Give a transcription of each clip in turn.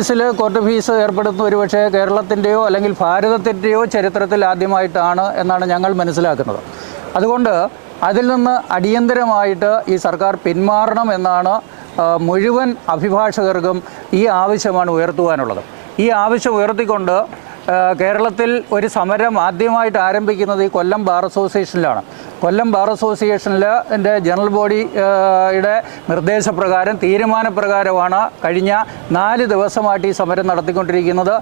കേസിൽ court fees ഏർപ്പെടുത്തുന്ന ഒരുപക്ഷെ കേരളത്തിന്റെയോ അല്ലെങ്കിൽ ഭാരതത്തിന്റെയോ ചരിത്രത്തിൽ ആദ്യമായിട്ടാണ് എന്നാണ് ഞങ്ങൾ മനസ്സിലാക്കുന്നത്. അതുകൊണ്ട് അതിൽ നിന്ന് അടിയന്തരമായിട്ട് ഈ സർക്കാർ പിന്മാറണം എന്നാണ് മുഴുവൻ അഭിഭാഷകർക്കും ഈ ആവശ്യമാണ് ഉയർത്തുവാനുള്ളത്. ഈ ആവശ്യം ഉയർത്തിക്കൊണ്ട് കേരളത്തിൽ ഒരു സമരം ആദ്യമായിട്ട് ആരംഭിക്കുന്നത് ഈ കൊല്ലം ബാർ അസോസിയേഷനിലാണ്. കൊല്ലം ബാർ അസോസിയേഷനിൽ എന്റെ ജനറൽ ബോഡിയുടെ യുടെ നിർദ്ദേശപ്രകാരം തീരുമാനപ്രകാരമാണ് കഴിഞ്ഞ നാല് ദിവസമായിട്ട് ഈ സമരം നടത്തിക്കൊണ്ടിരിക്കുന്നത്.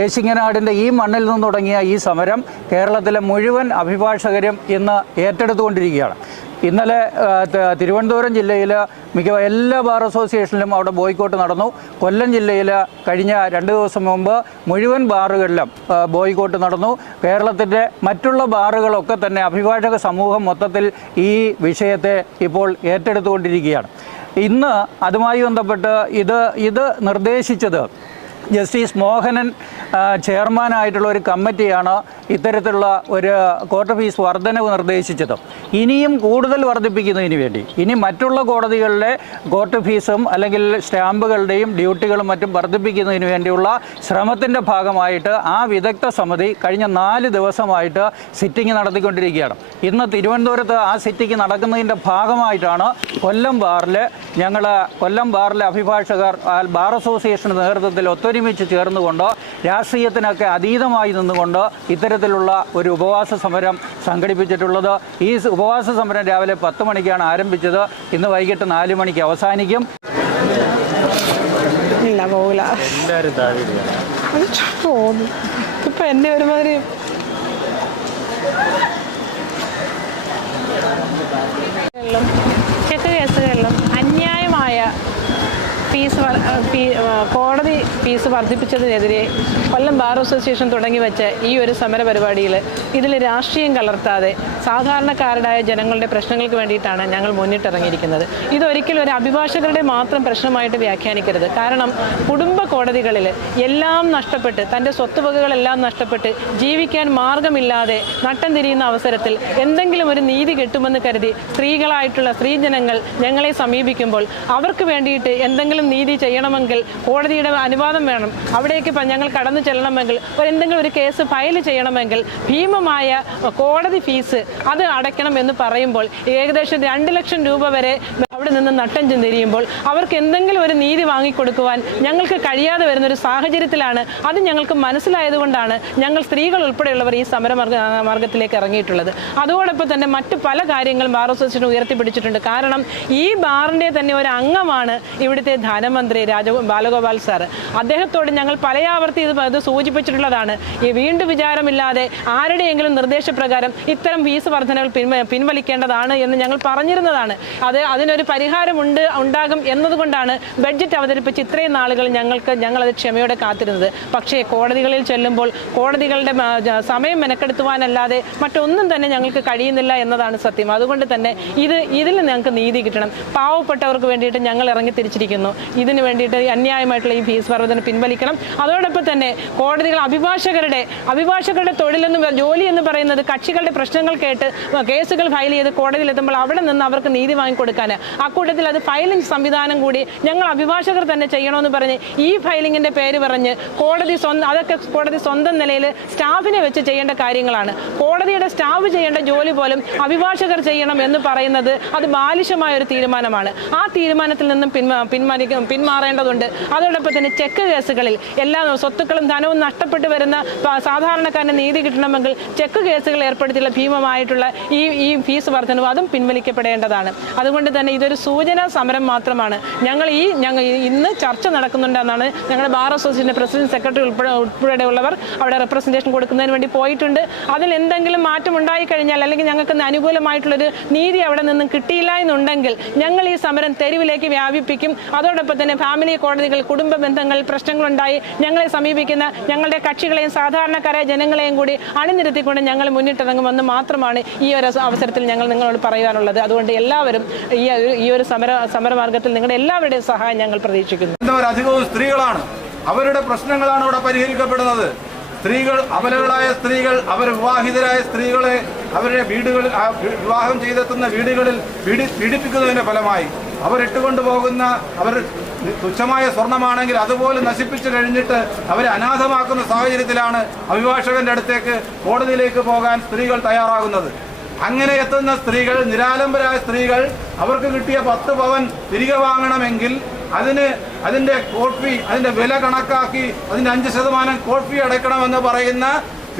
ദേശിങ്ങനാടിന്റെ ഈ മണ്ണിൽ നിന്ന് തുടങ്ങിയ ഈ സമരം കേരളത്തിലെ മുഴുവൻ അഭിഭാഷകരും ഇന്ന് ഏറ്റെടുത്തുകൊണ്ടിരിക്കുകയാണ്. ഇന്നലെ തിരുവനന്തപുരം ജില്ലയിൽ മിക്ക എല്ലാ ബാർ അസോസിയേഷനിലും അവിടെ ബോയ്ക്കോട്ട് നടന്നു. കൊല്ലം ജില്ലയിൽ കഴിഞ്ഞ രണ്ട് ദിവസം മുമ്പ് മുഴുവൻ ബാറുകളിലും ബോയ്ക്കോട്ട് നടന്നു. കേരളത്തിന്റെ മറ്റുള്ള ബാറുകളൊക്കെ തന്നെ അഭിഭാഷക സമൂഹം മൊത്തത്തിൽ ഈ വിഷയത്തെ ഇപ്പോൾ ഏറ്റെടുത്തുകൊണ്ടിരിക്കുകയാണ്. ഇന്ന് അതുമായി ബന്ധപ്പെട്ട് ഇത് ഇത് നിർദ്ദേശിച്ചത് ജസ്റ്റിസ് മോഹനൻ ചെയർമാനായിട്ടുള്ള ഒരു കമ്മിറ്റിയാണ് ഇത്തരത്തിലുള്ള ഒരു കോർട്ട് ഫീസ് വർധനവ് നിർദ്ദേശിച്ചത് ഇനിയും കൂടുതൽ വർദ്ധിപ്പിക്കുന്നതിന് വേണ്ടി. ഇനി മറ്റുള്ള കോടതികളിലെ കോർട്ട് ഫീസും അല്ലെങ്കിൽ സ്റ്റാമ്പുകളുടെയും ഡ്യൂട്ടികളും മറ്റും വർദ്ധിപ്പിക്കുന്നതിന് വേണ്ടിയുള്ള ശ്രമത്തിന്റെ ഭാഗമായിട്ട് ആ വിദഗ്ധ സമിതി കഴിഞ്ഞ നാല് ദിവസമായിട്ട് സിറ്റിംഗ് നടത്തിക്കൊണ്ടിരിക്കുകയാണ്. ഇന്ന് തിരുവനന്തപുരത്ത് ആ സിറ്റിംഗ് നടക്കുന്നതിന്റെ ഭാഗമായിട്ടാണ് കൊല്ലം ബാറിൽ ഞങ്ങൾ കൊല്ലം ബാറിലെ അഭിഭാഷകർ ബാർ അസോസിയേഷൻ നേതൃത്വത്തിൽ ഒത്തൊരുമിച്ച് ചേർന്നുകൊണ്ട് രാഷ്ട്രീയത്തിനൊക്കെ അതീതമായി നിന്നുകൊണ്ട് ഇത്തരത്തിലുള്ള ഒരു ഉപവാസ സമരം സംഘടിപ്പിച്ചിട്ടുള്ളത്. ഈ ഉപവാസ സമരം രാവിലെ പത്ത് മണിക്കാണ് ആരംഭിച്ചത്. ഇന്ന് വൈകിട്ട് നാല് മണിക്ക് അവസാനിക്കും. ഇല്ല പോകില്ല എല്ലാവരും താഴെ ഇടുക. പോകുന്നു ഇപ്പൊ എന്നെ ഒരുമാതിരി കേസുകളിലും അന്യായമായ ഫീസ് കോടതി ഫീസ് വർദ്ധിപ്പിച്ചതിനെതിരെ കൊല്ലം ബാർ അസോസിയേഷൻ തുടങ്ങി വെച്ച ഈ ഒരു സമര പരിപാടിയിൽ ഇതിൽ രാഷ്ട്രീയം കലർത്താതെ സാധാരണക്കാരുടായ ജനങ്ങളുടെ പ്രശ്നങ്ങൾക്ക് വേണ്ടിയിട്ടാണ് ഞങ്ങൾ മുന്നിട്ടിറങ്ങിയിരിക്കുന്നത്. ഇതൊരിക്കലും ഒരു അഭിഭാഷകരുടെ മാത്രം പ്രശ്നമായിട്ട് വ്യാഖ്യാനിക്കരുത്. കാരണം കുടുംബ കോടതികളിൽ എല്ലാം നഷ്ടപ്പെട്ട് തന്റെ സ്വത്തുവകകളെല്ലാം നഷ്ടപ്പെട്ട് ജീവിക്കാൻ മാർഗമില്ലാതെ നട്ടം തിരിയുന്ന അവസരത്തിൽ എന്തെങ്കിലും ഒരു നീതി കിട്ടുമെന്ന് കരുതി സ്ത്രീകളായിട്ടുള്ള സ്ത്രീജനങ്ങൾ ഞങ്ങളെ സമീപിക്കുമ്പോൾ അവർക്ക് വേണ്ടിയിട്ട് എന്തെങ്കിലും നീതി ചെയ്യണമെങ്കിൽ കോടതിയുടെ അനുവാദം വേണം. അവിടേക്ക് ഞങ്ങൾ കടന്നു ചെല്ലണമെങ്കിൽ ഒരു എന്തെങ്കിലും ഒരു കേസ് ഫയൽ ചെയ്യണമെങ്കിൽ ഭീമമായ കോടതി ഫീസ് അത് അടയ്ക്കണം എന്ന് പറയുമ്പോൾ ഏകദേശം രണ്ട് ലക്ഷം രൂപ വരെ അവിടെ നിന്ന് നട്ടം ചിന്തിരിയുമ്പോൾ അവർക്ക് എന്തെങ്കിലും ഒരു നീതി വാങ്ങിക്കൊടുക്കുവാൻ ഞങ്ങൾക്ക് കഴിയാതെ വരുന്ന ഒരു സാഹചര്യത്തിലാണ് അത് ഞങ്ങൾക്ക് മനസ്സിലായതുകൊണ്ടാണ് ഞങ്ങൾ സ്ത്രീകൾ ഉൾപ്പെടെയുള്ളവർ ഈ സമരമാർഗ മാർഗത്തിലേക്ക് ഇറങ്ങിയിട്ടുള്ളത്. അതോടൊപ്പം തന്നെ മറ്റ് പല കാര്യങ്ങളും ബാർ അസോസിയേഷൻ ഉയർത്തിപ്പിടിച്ചിട്ടുണ്ട്. കാരണം ഈ ബാറിന്റെ തന്നെ ഒരു അംഗമാണ് ഇവിടുത്തെ ധനമന്ത്രി രാജ ബാലഗോപാൽ സാർ അദ്ദേഹത്തോട് ഞങ്ങൾ പലയാവർത്തി ഇത് ഇത് സൂചിപ്പിച്ചിട്ടുള്ളതാണ്. ഈ വീണ്ടും വിചാരമില്ലാതെ ആരുടെയെങ്കിലും നിർദ്ദേശപ്രകാരം ഇത്തരം ഫീസ് വർധനകൾ പിൻവ പിൻവലിക്കേണ്ടതാണ് എന്ന് ഞങ്ങൾ പറഞ്ഞിരുന്നതാണ്. അത് അതിനൊരു പരിഹാരമുണ്ട് ഉണ്ടാകും എന്നതുകൊണ്ടാണ് ബഡ്ജറ്റ് അവതരിപ്പിച്ച് ഇത്രയും നാളുകൾ ഞങ്ങൾക്ക് ഞങ്ങളത് ക്ഷമയോടെ കാത്തിരുന്നത്. പക്ഷേ കോടതികളിൽ ചെല്ലുമ്പോൾ കോടതികളുടെ സമയം മെനക്കെടുത്തുവാനല്ലാതെ മറ്റൊന്നും തന്നെ ഞങ്ങൾക്ക് കഴിയുന്നില്ല എന്നതാണ് സത്യം. അതുകൊണ്ട് തന്നെ ഇത് ഇതിൽ ഞങ്ങൾക്ക് നീതി കിട്ടണം. പാവപ്പെട്ടവർക്ക് വേണ്ടിയിട്ട് ഞങ്ങൾ ഇറങ്ങി തിരിച്ചിരിക്കുന്നു. ഇതിന് വേണ്ടിയിട്ട് അന്യായമായിട്ടുള്ള ഈ ഫീസ് വർധന പിൻവലിക്കണം. അതോടൊപ്പം തന്നെ കോടതികൾ അഭിഭാഷകരുടെ അഭിഭാഷകരുടെ തൊഴിലെന്ന് ജോലി എന്ന് പറയുന്നത് കക്ഷികളുടെ പ്രശ്നങ്ങൾ കേട്ട് കേസുകൾ ഫയൽ ചെയ്ത് കോടതിയിൽ എത്തുമ്പോൾ അവിടെ നിന്ന് അവർക്ക് നീതി വാങ്ങിക്കൊടുക്കാൻ അക്കൂട്ടത്തിൽ അത് ഫയലിംഗ് സംവിധാനം കൂടി ഞങ്ങൾ അഭിഭാഷകർ തന്നെ ചെയ്യണമെന്ന് പറഞ്ഞ് ഈ ഫയലിംഗിന്റെ പേര് പറഞ്ഞ് കോടതി സ്വന്തം അതൊക്കെ കോടതി സ്വന്തം നിലയിൽ സ്റ്റാഫിനെ വെച്ച് ചെയ്യേണ്ട കാര്യങ്ങളാണ്. കോടതിയുടെ സ്റ്റാഫ് ചെയ്യേണ്ട ജോലി പോലും അഭിഭാഷകർ ചെയ്യണം എന്ന് പറയുന്നത് അത് ബാലിശമായ ഒരു തീരുമാനമാണ്. ആ തീരുമാനത്തിൽ നിന്നും പിന്മാ പിന്മാറി പിന്മാറേണ്ടതുണ്ട്. അതോടൊപ്പം തന്നെ ചെക്ക് കേസുകളിൽ എല്ലാ സ്വത്തുക്കളും ധനവും നഷ്ടപ്പെട്ടു വരുന്ന സാധാരണക്കാരന് നീതി കിട്ടണമെങ്കിൽ ചെക്ക് കേസുകൾ ഏർപ്പെടുത്തിയുള്ള ഭീമമായിട്ടുള്ള ഈ ഈ ഫീസ് വർധനവ് അതും പിൻവലിക്കപ്പെടേണ്ടതാണ്. അതുകൊണ്ട് തന്നെ ഇതൊരു സൂചനാ സമരം മാത്രമാണ്. ഞങ്ങൾ ഈ ഞങ്ങൾ ഇന്ന് ചർച്ച നടക്കുന്നുണ്ടെന്നാണ് ഞങ്ങളുടെ ബാർ അസോസിയേഷന്റെ പ്രസിഡന്റ് സെക്രട്ടറി ഉൾപ്പെടെ ഉൾപ്പെടെയുള്ളവർ അവിടെ റെപ്രസെന്റേഷൻ കൊടുക്കുന്നതിന് വേണ്ടി പോയിട്ടുണ്ട്. അതിൽ എന്തെങ്കിലും മാറ്റം ഉണ്ടായി കഴിഞ്ഞാൽ അല്ലെങ്കിൽ ഞങ്ങൾക്ക് അനുകൂലമായിട്ടുള്ളൊരു നീതി അവിടെ നിന്നും കിട്ടിയില്ല എന്നുണ്ടെങ്കിൽ ഞങ്ങൾ ഈ സമരം തെരുവിലേക്ക് വ്യാപിപ്പിക്കും. അതോടൊപ്പം തന്നെ ഫാമിലി കോടതികൾ കുടുംബ ബന്ധങ്ങൾ പ്രശ്നങ്ങളുണ്ടായി ഞങ്ങളെ സമീപിക്കുന്ന ഞങ്ങളുടെ കക്ഷികളെയും സാധാരണക്കാരായ ജനങ്ങളെയും കൂടി അണിനിരത്തിക്കൊണ്ട് ഞങ്ങൾ മുന്നിട്ടിറങ്ങുമെന്ന് മാത്രമാണ് ഈ ഒരു അവസരത്തിൽ ഞങ്ങൾ നിങ്ങളോട് പറയാനുള്ളത് അതുകൊണ്ട് എല്ലാവരും ഈ ഒരു- ഈ ഒരു സമര സമരമാർഗത്തിൽ നിങ്ങളുടെ എല്ലാവരുടെയും സഹായം ഞങ്ങൾ പ്രതീക്ഷിക്കുന്നു. അധികവും സ്ത്രീകളാണ്. അവരുടെ പ്രശ്നങ്ങളാണ് ഇവിടെ പരിഹരിക്കപ്പെടുന്നത്. സ്ത്രീകൾ അപലകളായ സ്ത്രീകൾ അവർ വിവാഹിതരായ സ്ത്രീകളെ അവരുടെ വീടുകളിൽ വിവാഹം ചെയ്തെത്തുന്ന വീടുകളിൽ പീഡി പീഡിപ്പിക്കുന്നതിന്റെ ഫലമായി അവരിട്ടുകൊണ്ട് പോകുന്ന അവർ തുച്ഛമായ സ്വർണമാണെങ്കിൽ അതുപോലെ നശിപ്പിച്ചു കഴിഞ്ഞിട്ട് അവരെ അനാഥമാക്കുന്ന സാഹചര്യത്തിലാണ് അഭിഭാഷകന്റെ അടുത്തേക്ക് കോടതിയിലേക്ക് പോകാൻ സ്ത്രീകൾ തയ്യാറാകുന്നത്. അങ്ങനെ എത്തുന്ന സ്ത്രീകൾ നിരാലംബരായ സ്ത്രീകൾ അവർക്ക് കിട്ടിയ പത്ത് പവൻ തിരികെ വാങ്ങണമെങ്കിൽ അതിന് അതിന്റെ കോഫി അതിന്റെ വില കണക്കാക്കി അതിന്റെ അഞ്ച് ശതമാനം കോഫി അടയ്ക്കണമെന്ന് പറയുന്ന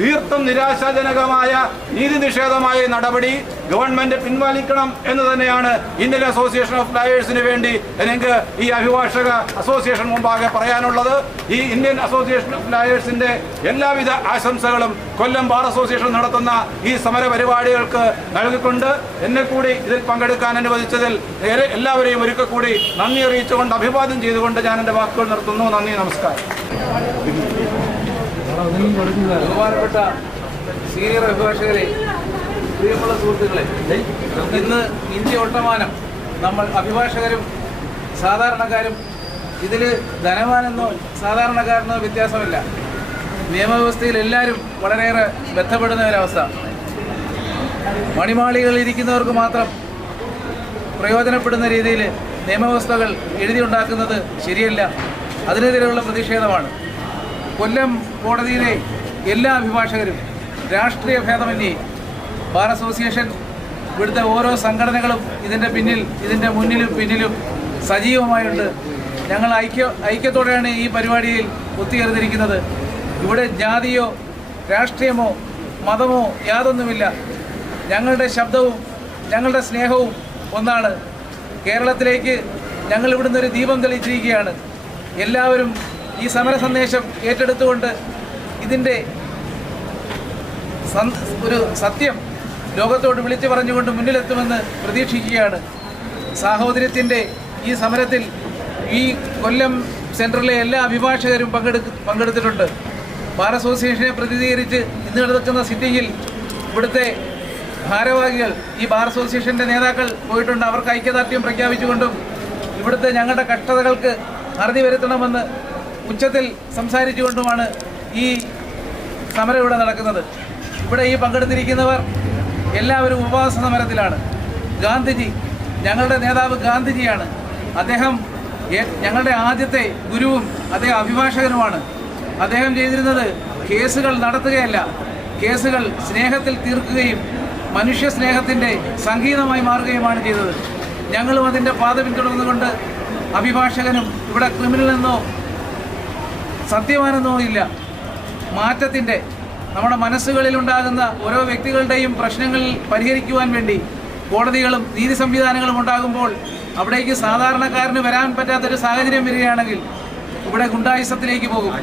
തീർത്തും നിരാശാജനകമായ നീതി നിഷേധമായ നടപടി ഗവൺമെന്റ് പിൻവലിക്കണം എന്ന് തന്നെയാണ് ഇന്ത്യൻ അസോസിയേഷൻ ഓഫ് ലയേഴ്സിന് വേണ്ടി എനിക്ക് ഈ അഭിഭാഷക അസോസിയേഷൻ മുമ്പാകെ പറയാനുള്ളത്. ഈ ഇന്ത്യൻ അസോസിയേഷൻ ഓഫ് ലയേഴ്സിന്റെ എല്ലാവിധ ആശംസകളും കൊല്ലം ബാർ അസോസിയേഷൻ നടത്തുന്ന ഈ സമര പരിപാടികൾക്ക് നൽകിക്കൊണ്ട് എന്നെ കൂടി ഇതിൽ പങ്കെടുക്കാൻ അനുവദിച്ചതിൽ എല്ലാവരെയും ഒരിക്കൽ കൂടി നന്ദി അറിയിച്ചുകൊണ്ട് അഭിവാദ്യം ചെയ്തുകൊണ്ട് ഞാൻ എന്റെ വാക്കുകൾ നിർത്തുന്നു. നന്ദി നമസ്കാരം. ബഹുമാനപ്പെട്ട സീനിയർ അഭിഭാഷകരെ പ്രിയമുള്ള സുഹൃത്തുക്കളെ ഇന്ന് ഇന്ത്യ ഒട്ടമാനം നമ്മൾ അഭിഭാഷകരും സാധാരണക്കാരും ഇതിൽ ധനവാനെന്നോ സാധാരണക്കാരനോ വ്യത്യാസമില്ല. നിയമവ്യവസ്ഥയിൽ എല്ലാവരും വളരെയേറെ ബന്ധപ്പെടുന്ന ഒരവസ്ഥ. മണിമാളികളിൽ ഇരിക്കുന്നവർക്ക് മാത്രം പ്രയോജനപ്പെടുന്ന രീതിയിൽ നിയമവ്യവസ്ഥകൾ എഴുതിയുണ്ടാക്കുന്നത് ശരിയല്ല. അതിനെതിരെയുള്ള പ്രതിഷേധമാണ്. കൊല്ലം കോടതിയിലെ എല്ലാ അഭിഭാഷകരും രാഷ്ട്രീയ ഭേദമന്യേ ബാർ അസോസിയേഷൻ ഇവിടുത്തെ ഓരോ സംഘടനകളും ഇതിന്റെ പിന്നിൽ ഇതിന്റെ മുന്നിലും പിന്നിലും സജീവമായുണ്ട്. ഞങ്ങൾ ഐക്യ ഐക്യത്തോടെയാണ് ഈ പരിപാടിയിൽ ഒത്തുചേർന്നിരിക്കുന്നത്. ഇവിടെ ജാതിയോ രാഷ്ട്രീയമോ മതമോ യാതൊന്നുമില്ല. ഞങ്ങളുടെ ശബ്ദവും ഞങ്ങളുടെ സ്നേഹവും ഒന്നാണ്. കേരളത്തിലേക്ക് ഞങ്ങൾ ഇവിടുന്ന് ഒരു ദീപം തെളിയിച്ചിരിക്കുകയാണ് എല്ലാവരും ഈ സമര സന്ദേശം ഏറ്റെടുത്തുകൊണ്ട് ഇതിന്റെ ഒരു സത്യം ലോകത്തോട് വിളിച്ചു പറഞ്ഞുകൊണ്ട് മുന്നിലെത്തുമെന്ന് പ്രതീക്ഷിക്കുകയാണ്. സാഹോദര്യത്തിന്റെ ഈ സമരത്തിൽ ഈ കൊല്ലം സെന്ററിലെ എല്ലാ അഭിഭാഷകരും പങ്കെടുക്ക പങ്കെടുത്തിട്ടുണ്ട്. ബാർ അസോസിയേഷനെ പ്രതിനിധീകരിച്ച് ഇന്ന് നടക്കുന്ന സിറ്റിങ്ങിൽ ഇവിടുത്തെ ഭാരവാഹികൾ ഈ ബാർ അസോസിയേഷന്റെ നേതാക്കൾ പോയിട്ടുണ്ട്. അവർക്ക് ഐക്യദാർഢ്യം പ്രഖ്യാപിച്ചുകൊണ്ടും ഇവിടുത്തെ ഞങ്ങളുടെ കഷ്ടതകൾക്ക് അറുതി വരുത്തണമെന്ന് ഉച്ചത്തിൽ സംസാരിച്ചുകൊണ്ടുമാണ് ഈ സമരം ഇവിടെ നടക്കുന്നത്. ഇവിടെ ഈ പങ്കെടുത്തിരിക്കുന്നവർ എല്ലാവരും ഉപവാസ സമരത്തിലാണ്. ഗാന്ധിജി ഞങ്ങളുടെ നേതാവ് ഗാന്ധിജിയാണ്. അദ്ദേഹം ഞങ്ങളുടെ ആദ്യത്തെ ഗുരുവും അദ്ദേഹം അഭിഭാഷകനുമാണ്. അദ്ദേഹം ചെയ്തിരുന്നത് കേസുകൾ നടത്തുകയല്ല. കേസുകൾ സ്നേഹത്തിൽ തീർക്കുകയും മനുഷ്യ സ്നേഹത്തിന്റെ സംഗീതമായി മാറുകയുമാണ് ചെയ്തത്. ഞങ്ങളും അതിന്റെ പാത പിന്തുടർന്നുകൊണ്ട് അഭിഭാഷകനും ഇവിടെ ക്രിമിനൽ എന്നോ സത്യമാനെന്നോ ഇല്ല. മാറ്റത്തിന്റെ നമ്മുടെ മനസ്സുകളിലുണ്ടാകുന്ന ഓരോ വ്യക്തികളുടെയും പ്രശ്നങ്ങൾ പരിഹരിക്കുവാൻ വേണ്ടി കോടതികളും നീതി സംവിധാനങ്ങളും ഉണ്ടാകുമ്പോൾ അവിടേക്ക് സാധാരണക്കാരന് വരാൻ പറ്റാത്തൊരു സാഹചര്യം വരികയാണെങ്കിൽ ഇവിടെ ഗുണ്ടായുസത്തിലേക്ക് പോകും.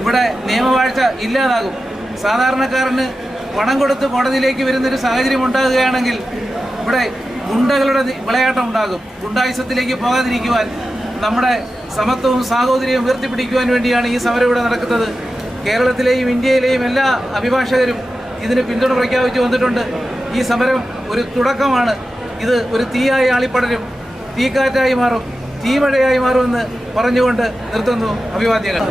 ഇവിടെ നിയമവാഴ്ച ഇല്ലാതാകും. സാധാരണക്കാരന് പണം കൊടുത്ത് കോടതിയിലേക്ക് വരുന്നൊരു സാഹചര്യം ഉണ്ടാകുകയാണെങ്കിൽ ഇവിടെ ഗുണ്ടകളുടെ വിളയാട്ടം ഉണ്ടാകും. ഗുണ്ടായുസത്തിലേക്ക് പോകാതിരിക്കുവാൻ നമ്മുടെ സമത്വവും സാഹോദര്യവും ഉയർത്തിപ്പിടിക്കുവാൻ വേണ്ടിയാണ് ഈ സമരം ഇവിടെ നടക്കുന്നത്. കേരളത്തിലെയും ഇന്ത്യയിലെയും എല്ലാ അഭിഭാഷകരും ഇതിന് പിന്തുണ പ്രഖ്യാപിച്ചു വന്നിട്ടുണ്ട്. ഈ സമരം ഒരു തുടക്കമാണ്. ഇത് ഒരു തീയായി ആളിപ്പടരും. തീക്കാറ്റായി മാറും. തീമഴയായി മാറുമെന്ന് പറഞ്ഞുകൊണ്ട് നിർത്തുന്നു അഭിവാദ്യങ്ങൾ.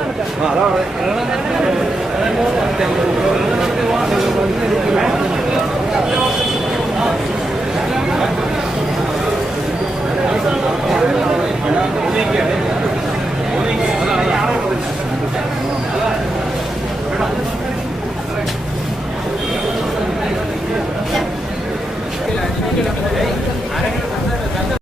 Thank you.